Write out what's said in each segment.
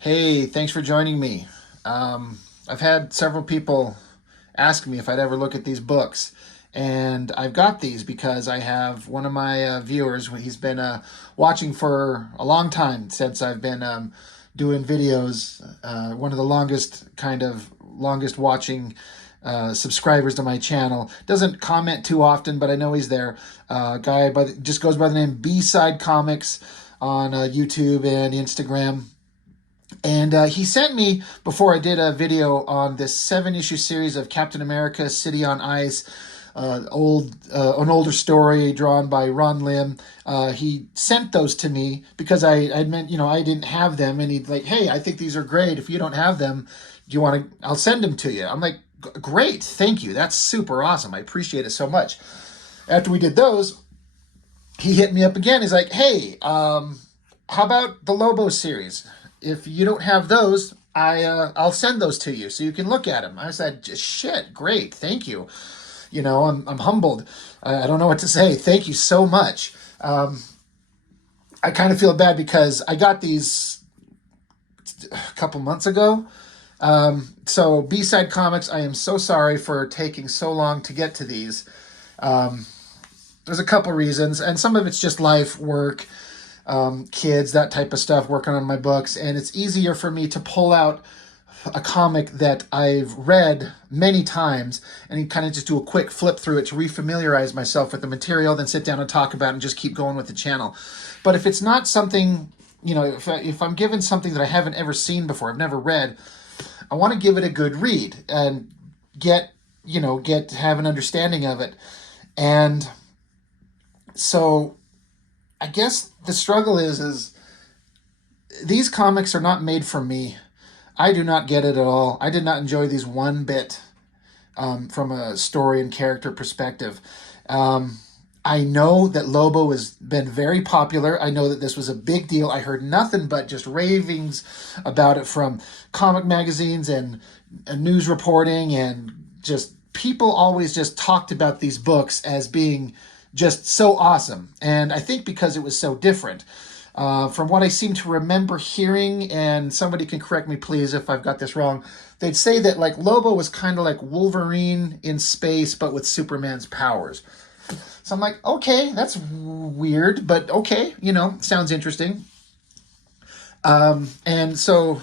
Hey, thanks for joining me. I've had several people ask me if I'd ever look at these books, and I've got these because I have one of my viewers. He's been watching for a long time since I've been doing videos. One of the longest watching subscribers to my channel. Doesn't comment too often, but I know he's there. Guy just goes by the name B-Side Comics on YouTube and Instagram. And he sent me, before I did a video on this 7-issue series of Captain America City on Ice, an older story drawn by Ron Lim. He sent those to me because I meant, I didn't have them. And he'd like, hey, I think these are great. If you don't have them, do you want to, I'll send them to you. I'm like, great, thank you. That's super awesome. I appreciate it so much. After we did those, he hit me up again. He's like, hey, how about the Lobo series? If you don't have those, I'll send those to you so you can look at them. I said, shit, great, thank you. I'm humbled. I don't know what to say. Thank you so much. I kind of feel bad because I got these a couple months ago. So B-Side Comics, I am so sorry for taking so long to get to these. There's a couple reasons, and some of it's just life, work, kids, that type of stuff, working on my books. And it's easier for me to pull out a comic that I've read many times and kind of just do a quick flip through it to refamiliarize myself with the material, then sit down and talk about it and just keep going with the channel. But if it's not something, if I'm given something that I haven't ever seen before, I've never read, I want to give it a good read and have an understanding of it. And so I guess the struggle is these comics are not made for me. I do not get it at all. I did not enjoy these one bit from a story and character perspective. I know that Lobo has been very popular. I know that this was a big deal. I heard nothing but just ravings about it from comic magazines and news reporting, and just people always just talked about these books as being just so awesome. And I think because it was so different. From what I seem to remember hearing, and somebody can correct me please if I've got this wrong, they'd say that like Lobo was kind of like Wolverine in space, but with Superman's powers. So I'm like, okay, that's weird, but okay, sounds interesting. And so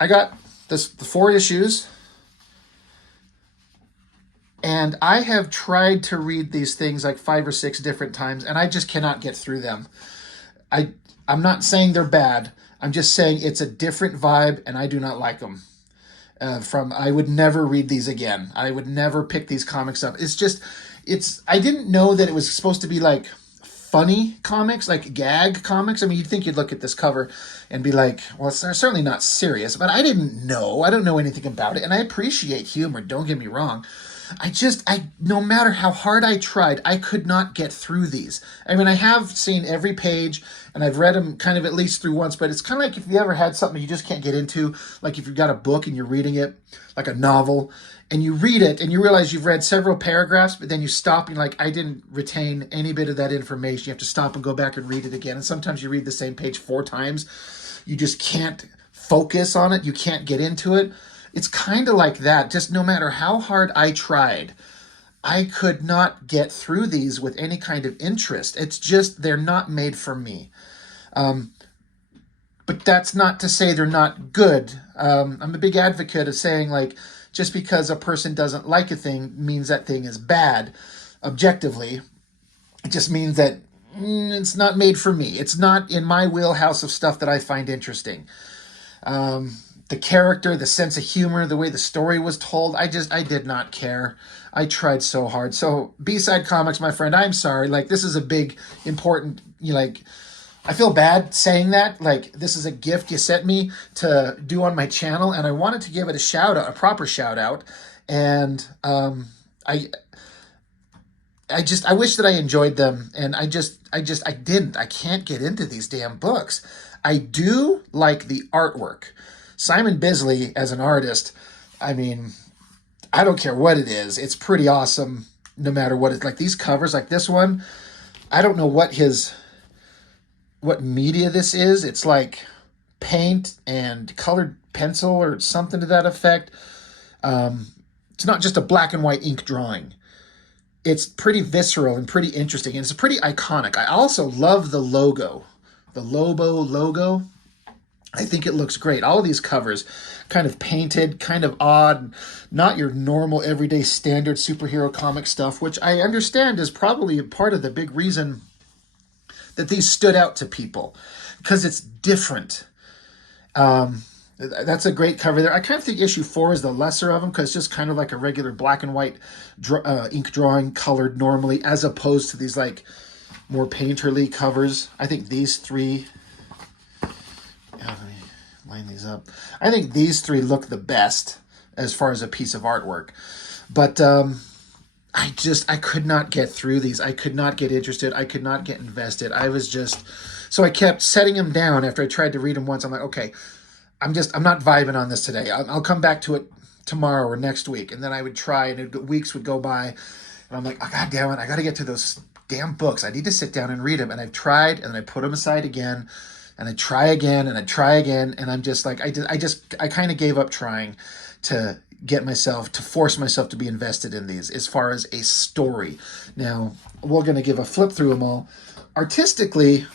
I got the 4 issues. And I have tried to read these things like 5 or 6 different times, and I just cannot get through them. I'm not saying they're bad. I'm just saying it's a different vibe, and I do not like them. I would never read these again. I would never pick these comics up. I didn't know that it was supposed to be like funny comics, like gag comics. I mean, you'd think you'd look at this cover and be like, well, it's certainly not serious, but I didn't know. I don't know anything about it, and I appreciate humor, don't get me wrong. No matter how hard I tried, I could not get through these. I mean, I have seen every page and I've read them kind of at least through once, but it's kind of like if you ever had something you just can't get into, like if you've got a book and you're reading it, like a novel, and you read it and you realize you've read several paragraphs, but then you stop and you're like, I didn't retain any bit of that information. You have to stop and go back and read it again. And sometimes you read the same page 4 times. You just can't focus on it. You can't get into it. It's kind of like that. Just no matter how hard I tried, I could not get through these with any kind of interest. It's just, they're not made for me. But that's not to say they're not good. I'm a big advocate of saying, like, just because a person doesn't like a thing means that thing is bad. Objectively, it just means that it's not made for me. It's not in my wheelhouse of stuff that I find interesting. The character, the sense of humor, the way the story was told, I did not care. I tried so hard. So B-Side Comics, my friend, I'm sorry. Like, this is a big, important, I feel bad saying that. Like, this is a gift you sent me to do on my channel, and I wanted to give it a shout out, a proper shout out. And I wish that I enjoyed them, and I didn't. I can't get into these damn books. I do like the artwork. Simon Bisley as an artist, I mean, I don't care what it is. It's pretty awesome no matter what it's like. These covers, like this one, I don't know what media this is. It's like paint and colored pencil or something to that effect. It's not just a black and white ink drawing. It's pretty visceral and pretty interesting, and it's pretty iconic. I also love the logo, the Lobo logo. I think it looks great. All of these covers, kind of painted, kind of odd, not your normal everyday standard superhero comic stuff, which I understand is probably part of the big reason that these stood out to people, because it's different. That's a great cover there. I kind of think issue 4 is the lesser of them, because it's just kind of like a regular black and white ink drawing colored normally, as opposed to these like more painterly covers. I think these three, let me line these up. I think these three look the best as far as a piece of artwork. But I could not get through these. I could not get interested. I could not get invested. So I kept setting them down after I tried to read them once. I'm like, okay, I'm not vibing on this today. I'll come back to it tomorrow or next week. And then I would try, and weeks would go by, and I'm like, oh, God damn it, I got to get to those damn books. I need to sit down and read them. And I've tried, and then I put them aside again, and I try again, and I try again, and I'm just like, I kind of gave up trying to force myself to be invested in these as far as a story. Now, we're going to give a flip through them all. Artistically,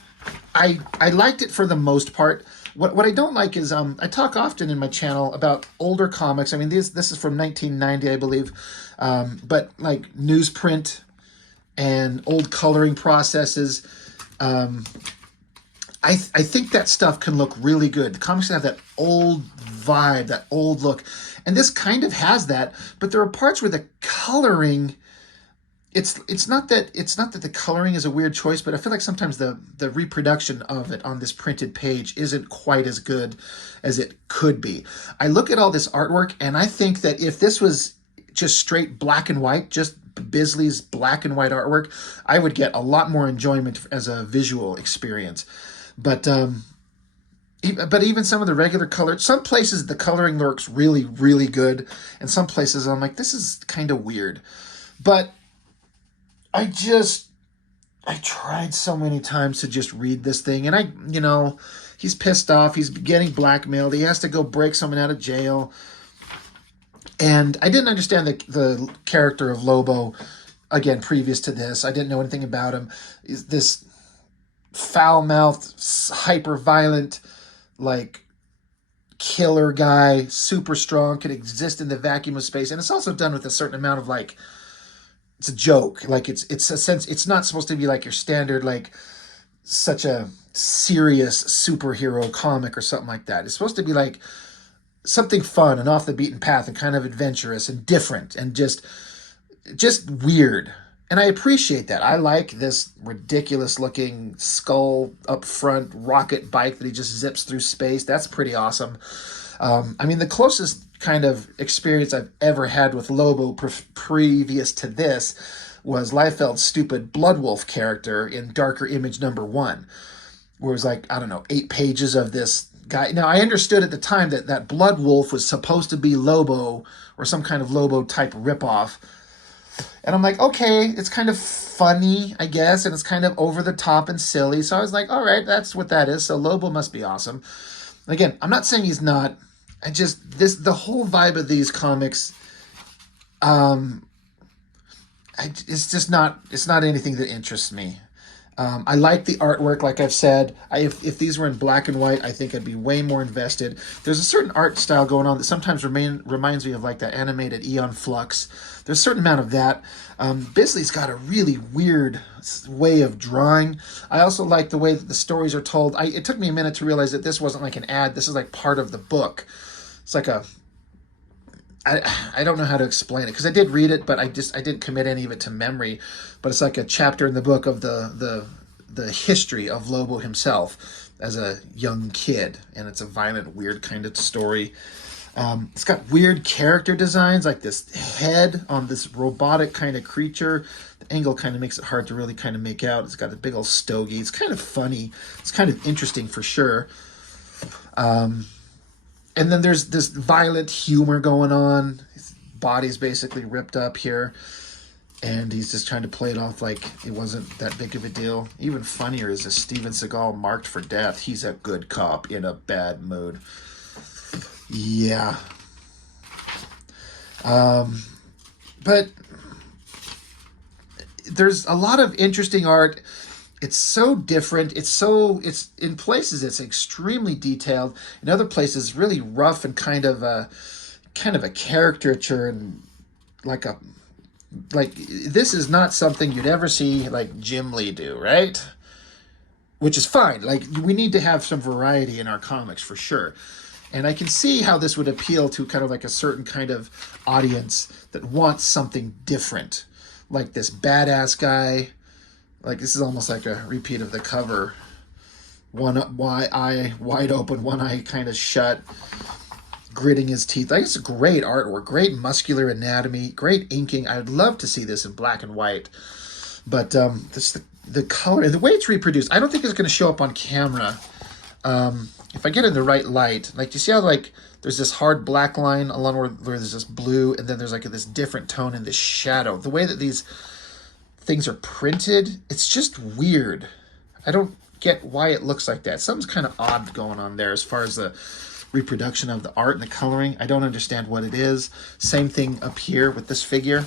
I liked it for the most part. What I don't like is I talk often in my channel about older comics. I mean, this is from 1990, I believe, but like newsprint and old coloring processes. I think that stuff can look really good. The comics have that old vibe, that old look. And this kind of has that, but there are parts where the coloring, it's not that the coloring is a weird choice, but I feel like sometimes the reproduction of it on this printed page isn't quite as good as it could be. I look at all this artwork, and I think that if this was just straight black and white, just Bisley's black and white artwork, I would get a lot more enjoyment as a visual experience. But even some of the regular color, some places the coloring looks really, really good, and some places I'm like, this is kind of weird. But I tried so many times to just read this thing, and he's pissed off, he's getting blackmailed, he has to go break someone out of jail. And I didn't understand the character of Lobo, again, previous to this. I didn't know anything about him. This foul-mouthed, hyper-violent, like, killer guy, super strong, can exist in the vacuum of space. And it's also done with a certain amount of, like, it's a joke. Like, it's a sense, it's not supposed to be like your standard, like, such a serious superhero comic or something like that. It's supposed to be like something fun and off the beaten path and kind of adventurous and different and just weird. And I appreciate that. I like this ridiculous looking skull up front rocket bike that he just zips through space. That's pretty awesome. I mean, the closest kind of experience I've ever had with Lobo previous to this was Liefeld's stupid Bloodwolf character in Darker Image #1, where it was like, I don't know, 8 pages of this guy. Now, I understood at the time that Bloodwolf was supposed to be Lobo or some kind of Lobo type ripoff. And I'm like, okay, it's kind of funny, I guess, and it's kind of over the top and silly. So I was like, all right, that's what that is. So Lobo must be awesome. Again, I'm not saying he's not. The whole vibe of these comics, it's not anything that interests me. I like the artwork, like I've said. If these were in black and white, I think I'd be way more invested. There's a certain art style going on that sometimes reminds me of like that animated Eon Flux. There's a certain amount of that. Bisley's got a really weird way of drawing. I also like the way that the stories are told. It took me a minute to realize that this wasn't like an ad. This is like part of the book. It's like I don't know how to explain it, because I did read it, but I didn't commit any of it to memory. But it's like a chapter in the book of the history of Lobo himself as a young kid, and it's a violent, weird kind of story. It's got weird character designs, like this head on this robotic kind of creature. The angle kind of makes it hard to really kind of make out. It's got a big old stogie. It's kind of funny. It's kind of interesting for sure. And then there's this violent humor going on. His body's basically ripped up here. And he's just trying to play it off like it wasn't that big of a deal. Even funnier is this Steven Seagal marked for death. He's a good cop in a bad mood. Yeah. But there's a lot of interesting art. It's so different. It's in places it's extremely detailed. In other places, really rough and kind of a caricature, and like this is not something you'd ever see like Jim Lee do, right? Which is fine. Like, we need to have some variety in our comics for sure. And I can see how this would appeal to kind of like a certain kind of audience that wants something different. Like this badass guy. Like, this is almost like a repeat of the cover. One eye wide open, one eye kind of shut, gritting his teeth. Like, it's great artwork, great muscular anatomy, great inking. I'd love to see this in black and white. But the color and the way it's reproduced, I don't think it's going to show up on camera. If I get in the right light, like, you see how like there's this hard black line along where there's this blue, and then there's like this different tone in this shadow. The way that these things are printed, it's just weird. I don't get why it looks like that. Something's kind of odd going on there as far as the reproduction of the art and the coloring. I don't understand what it is. Same thing up here with this figure.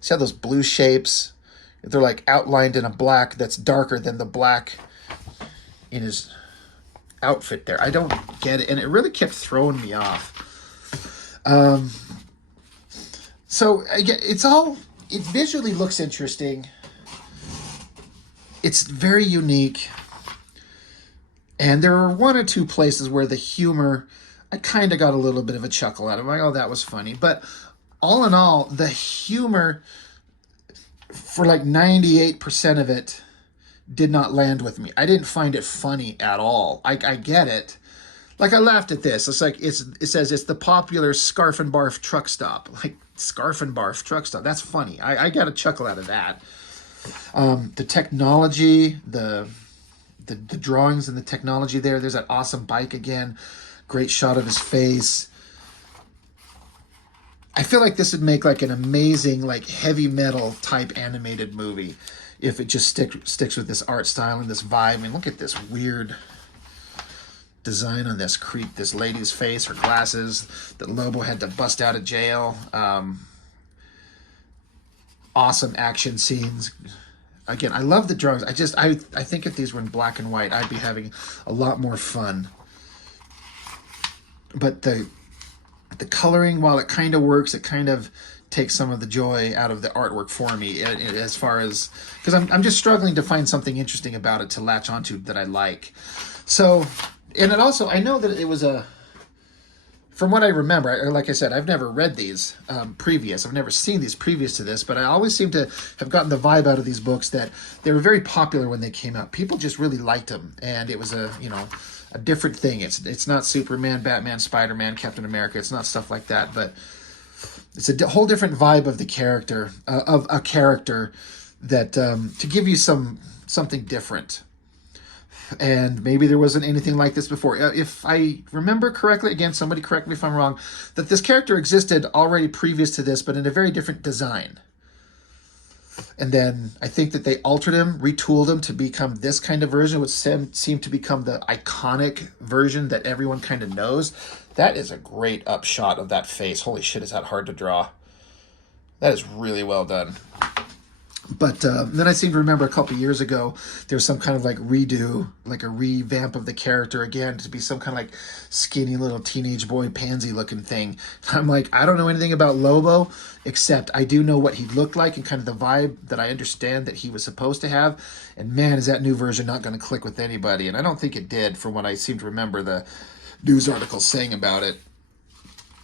See how those blue shapes, they're like outlined in a black that's darker than the black in his outfit there. I don't get it, and it really kept throwing me off. So again, it visually looks interesting. It's very unique. And there were one or two places where the humor, I kind of got a little bit of a chuckle out of it. Like, oh, that was funny. But all in all, the humor, for like 98% of it, did not land with me. I didn't find it funny at all. I get it. Like, I laughed at this. It's like, it says it's the popular Scarf and Barf truck stop. Like, Scarf and Barf truck stop. That's funny. I got a chuckle out of that. The technology, the drawings and the technology there. There's that awesome bike again. Great shot of his face. I feel like this would make like an amazing, like, heavy metal type animated movie if it just sticks with this art style and this vibe. I mean, look at this weird design on this lady's face, her glasses that Lobo had to bust out of jail. Awesome action scenes. Again, I love the drawings. I think if these were in black and white, I'd be having a lot more fun. But the coloring, while it kind of works, it kind of takes some of the joy out of the artwork for me, as far as, because I'm just struggling to find something interesting about it to latch onto that I like. So, and it also, I know that it was from what I remember, like I said, I've never read these previous. I've never seen these previous to this, but I always seem to have gotten the vibe out of these books that they were very popular when they came out. People just really liked them, and it was a different thing. It's not Superman, Batman, Spider-Man, Captain America. It's not stuff like that, but it's a whole different vibe of the character, of a character that to give you something different. And maybe there wasn't anything like this before. If I remember correctly, again, somebody correct me if I'm wrong, that this character existed already previous to this, but in a very different design. And then I think that they altered him, retooled him to become this kind of version, which seemed to become the iconic version that everyone kind of knows. That is a great upshot of that face. Holy shit, is that hard to draw. That is really well done. But then I seem to remember a couple years ago, there was some kind of like redo, like a revamp of the character again to be some kind of like skinny little teenage boy pansy looking thing. I'm like, I don't know anything about Lobo, except I do know what he looked like and kind of the vibe that I understand that he was supposed to have. And man, is that new version not going to click with anybody. And I don't think it did from what I seem to remember the news articles saying about it.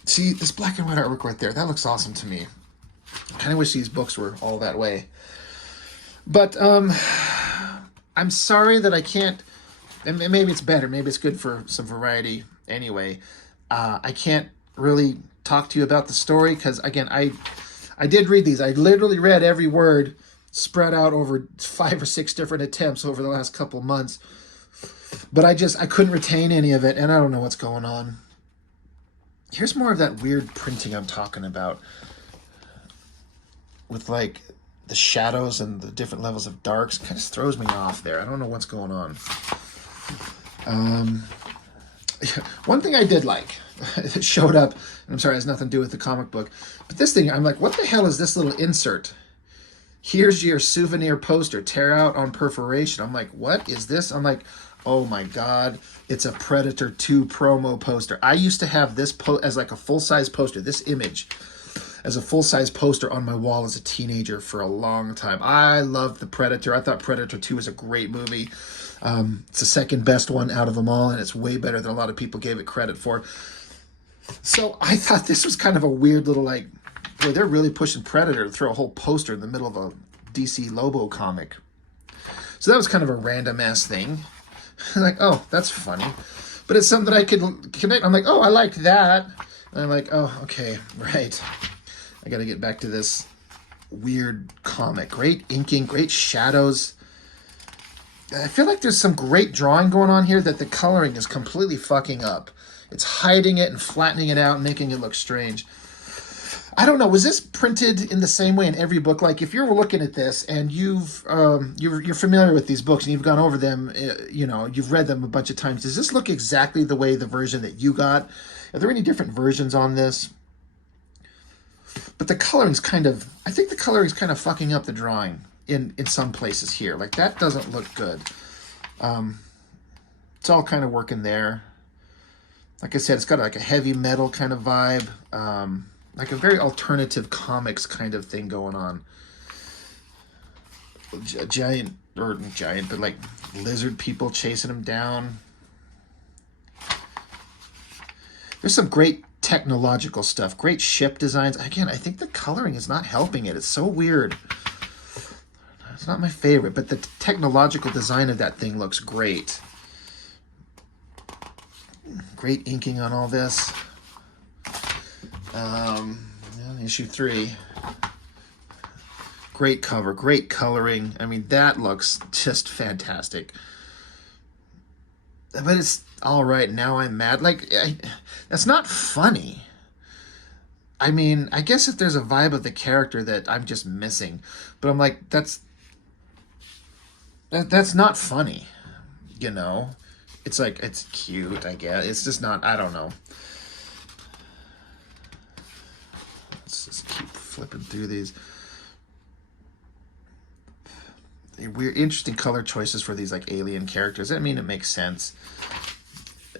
See, this black and white artwork right there, that looks awesome to me. I kind of wish these books were all that way. But I'm sorry that I can't, and maybe it's better, maybe it's good for some variety anyway. I can't really talk to you about the story because, again, I did read these. I literally read every word spread out over 5 or 6 different attempts over the last couple of months. But I couldn't retain any of it, and I don't know what's going on. Here's more of that weird printing I'm talking about. with like the shadows and the different levels of darks. Kind of throws me off there. I don't know what's going on. One thing I did like, it showed up, and I'm sorry, it has nothing to do with the comic book, but this thing, I'm like, what the hell is this little insert? Here's your souvenir poster, tear out on perforation. I'm like, what is this? I'm like, oh my God, it's a Predator 2 promo poster. I used to have this as like a full-size poster, this image, as a full-size poster on my wall as a teenager for a long time. I loved the Predator. I thought Predator 2 was a great movie. It's the second best one out of them all, and it's way better than a lot of people gave it credit for. So I thought this was kind of a weird little, like, boy, they're really pushing Predator to throw a whole poster in the middle of a DC Lobo comic. So that was kind of a random-ass thing. Like, oh, that's funny. But it's something that I could connect. I'm like, oh, I like that. And I'm like, oh, okay, right. I got to get back to this weird comic. Great inking, great shadows. I feel like there's some great drawing going on here that the coloring is completely fucking up. It's hiding it and flattening it out and making it look strange. I don't know. Was this printed in the same way in every book? Like, if you're looking at this and you're familiar with these books and you've gone over them, you know, you've read them a bunch of times. Does this look exactly the way the version that you got? Are there any different versions on this? But the coloring's kind of, I think the coloring's kind of fucking up the drawing in some places here. Like, that doesn't look good. It's all kind of working there. Like I said, it's got like a heavy metal kind of vibe. Like a very alternative comics kind of thing going on. Giant, but like lizard people chasing him down. There's some great technological stuff. Great ship designs. Again, I think the coloring is not helping it. It's so weird. It's not my favorite, but the technological design of that thing looks great. Great inking on all this. Issue 3. Great cover, great coloring. I mean, that looks just fantastic. But it's all right. Now I'm mad. Like, that's not funny. I mean, I guess if there's a vibe of the character that I'm just missing, but I'm like, that's not funny. You know, it's like, it's cute, I guess. It's just not. I don't know. Let's just keep flipping through these. Weird, interesting color choices for these like alien characters. I mean, it makes sense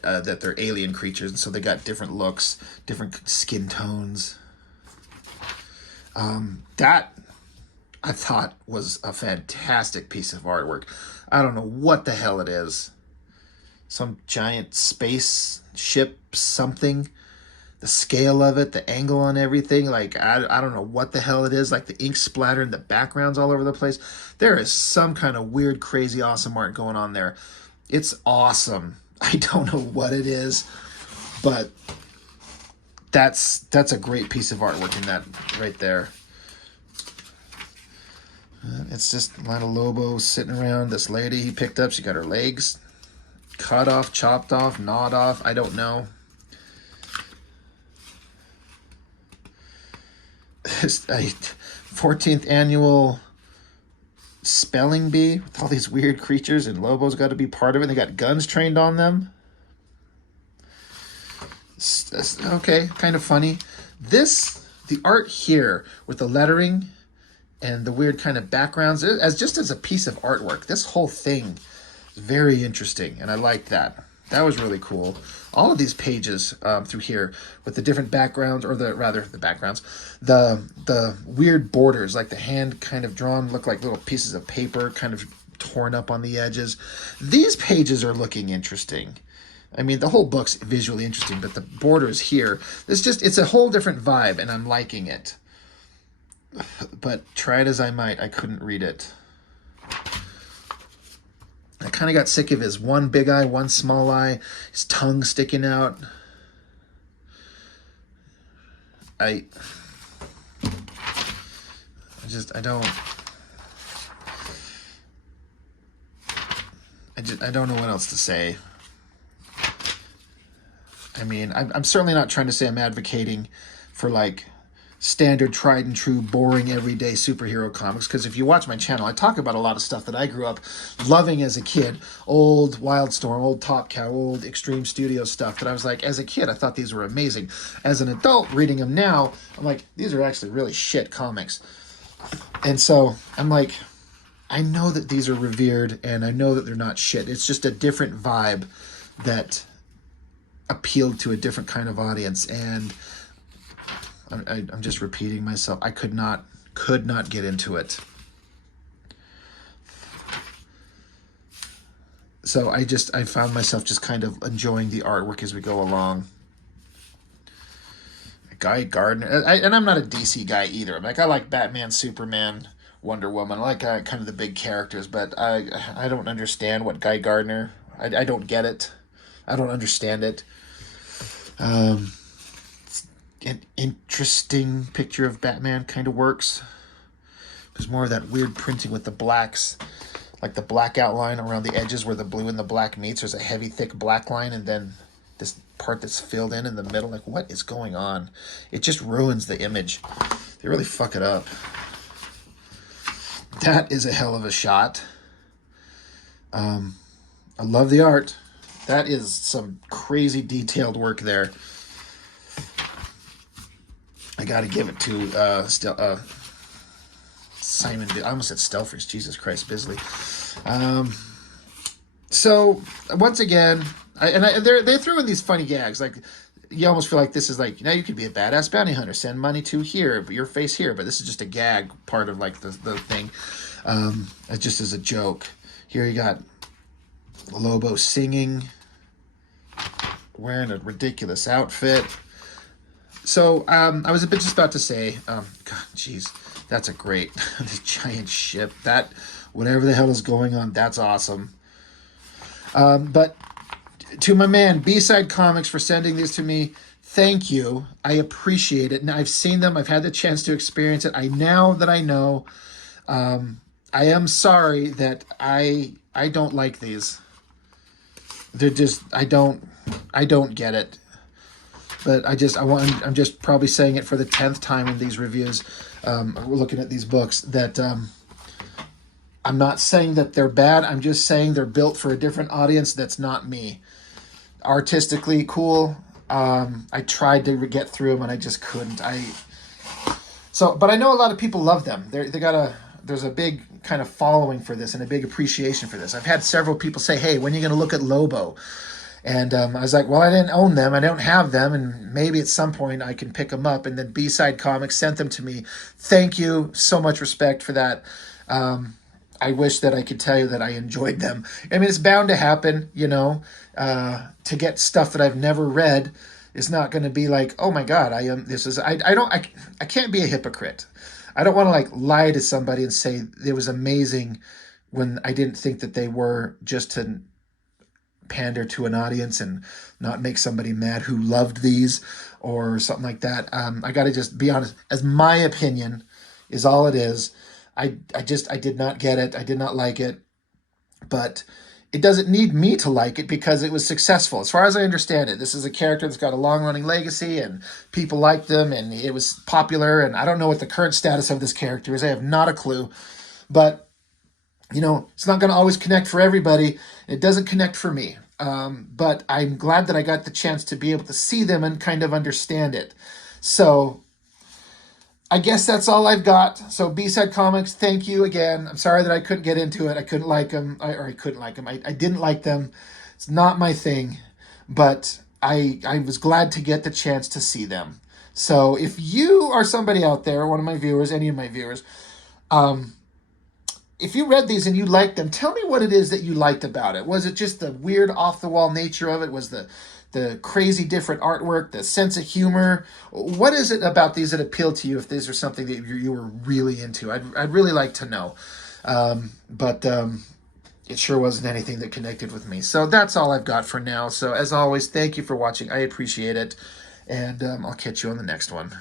that they're alien creatures, and so they got different looks, different skin tones. That I thought was a fantastic piece of artwork. I don't know what the hell it is. Some giant space ship something. The scale of it, the angle on everything, like, I don't know what the hell it is, like the ink splatter and the backgrounds all over the place. There is some kind of weird, crazy, awesome art going on there. It's awesome. I don't know what it is, but that's a great piece of artwork in that right there. It's just a lot of Lobo sitting around. This lady he picked up, she got her legs cut off, chopped off, gnawed off. I don't know. A 14th annual spelling bee with all these weird creatures, and Lobo's got to be part of it. They got guns trained on them. Okay, kind of funny. The art here with the lettering and the weird kind of backgrounds, as a piece of artwork, this whole thing is very interesting, and I like that. That was really cool. All of these pages through here with the different backgrounds, or the backgrounds, the weird borders, like the hand kind of drawn, look like little pieces of paper kind of torn up on the edges. These pages are looking interesting. I mean, the whole book's visually interesting, but the borders here, it's a whole different vibe, and I'm liking it. But try it as I might, I couldn't read it. I kind of got sick of his one big eye, one small eye, his tongue sticking out. I don't know what else to say. I mean, I'm certainly not trying to say I'm advocating for like standard, tried and true, boring, everyday superhero comics. Because if you watch my channel, I talk about a lot of stuff that I grew up loving as a kid. Old Wildstorm, old Top Cow, old Extreme Studio stuff that I was like, as a kid, I thought these were amazing. As an adult, reading them now, I'm like, these are actually really shit comics. And so I'm like, I know that these are revered, and I know that they're not shit. It's just a different vibe that appealed to a different kind of audience. And I'm just repeating myself. I could not get into it. So I found myself just kind of enjoying the artwork as we go along. Guy Gardner, and I'm not a DC guy either. I like Batman, Superman, Wonder Woman. I like kind of the big characters, but I don't understand what Guy Gardner. I don't get it. I don't understand it. An interesting picture of Batman kind of works. There's more of that weird printing with the blacks, like the black outline around the edges where the blue and the black meets. There's a heavy, thick black line, and then this part that's filled in the middle. Like, what is going on? It just ruins the image. They really fuck it up. That is a hell of a shot. I love the art. That is some crazy detailed work there. I got to give it to Simon. I almost said Stelfers. Jesus Christ, Bisley. So once again, they throw in these funny gags. Like, you almost feel like this is like, you could be a badass bounty hunter. Send money to here, but your face here. But this is just a gag part of like the thing. It just as a joke. Here you got Lobo singing, wearing a ridiculous outfit. So I was just about to say, God, jeez, that's a great, this giant ship. That, whatever the hell is going on, that's awesome. But to my man, B-Side Comics, for sending these to me, thank you. I appreciate it. Now, I've seen them. I've had the chance to experience it. Now that I know, I am sorry that I don't like these. They're just, I don't get it. But I'm just probably saying it for the 10th time in these reviews, looking at these books, that I'm not saying that they're bad. I'm just saying they're built for a different audience that's not me. Artistically cool. I tried to get through them and I just couldn't. But I know a lot of people love them. There's a big kind of following for this and a big appreciation for this. I've had several people say, "Hey, when are you going to look at Lobo?" And I was like, well, I didn't own them. I don't have them. And maybe at some point I can pick them up. And then B-Side Comics sent them to me. Thank you. So much respect for that. I wish that I could tell you that I enjoyed them. I mean, it's bound to happen, to get stuff that I've never read is not going to be like, oh my God, I can't be a hypocrite. I don't want to lie to somebody and say it was amazing when I didn't think that they were, just to pander to an audience and not make somebody mad who loved these or something like that. I got to just be honest, as my opinion is all it is. I did not get it. I did not like it, but it doesn't need me to like it because it was successful. As far as I understand it, this is a character that's got a long running legacy and people liked them and it was popular. And I don't know what the current status of this character is. I have not a clue, but it's not going to always connect for everybody. It doesn't connect for me. But I'm glad that I got the chance to be able to see them and kind of understand it. So I guess that's all I've got. So B-Side Comics, thank you again. I'm sorry that I couldn't get into it. I couldn't like them. I didn't like them. It's not my thing. But I was glad to get the chance to see them. So if you are somebody out there, one of my viewers, any of my viewers, if you read these and you liked them, tell me what it is that you liked about it. Was it just the weird off-the-wall nature of it? Was the crazy different artwork, the sense of humor? What is it about these that appealed to you if these are something that you were really into? I'd really like to know. But it sure wasn't anything that connected with me. So that's all I've got for now. So as always, thank you for watching. I appreciate it. And I'll catch you on the next one.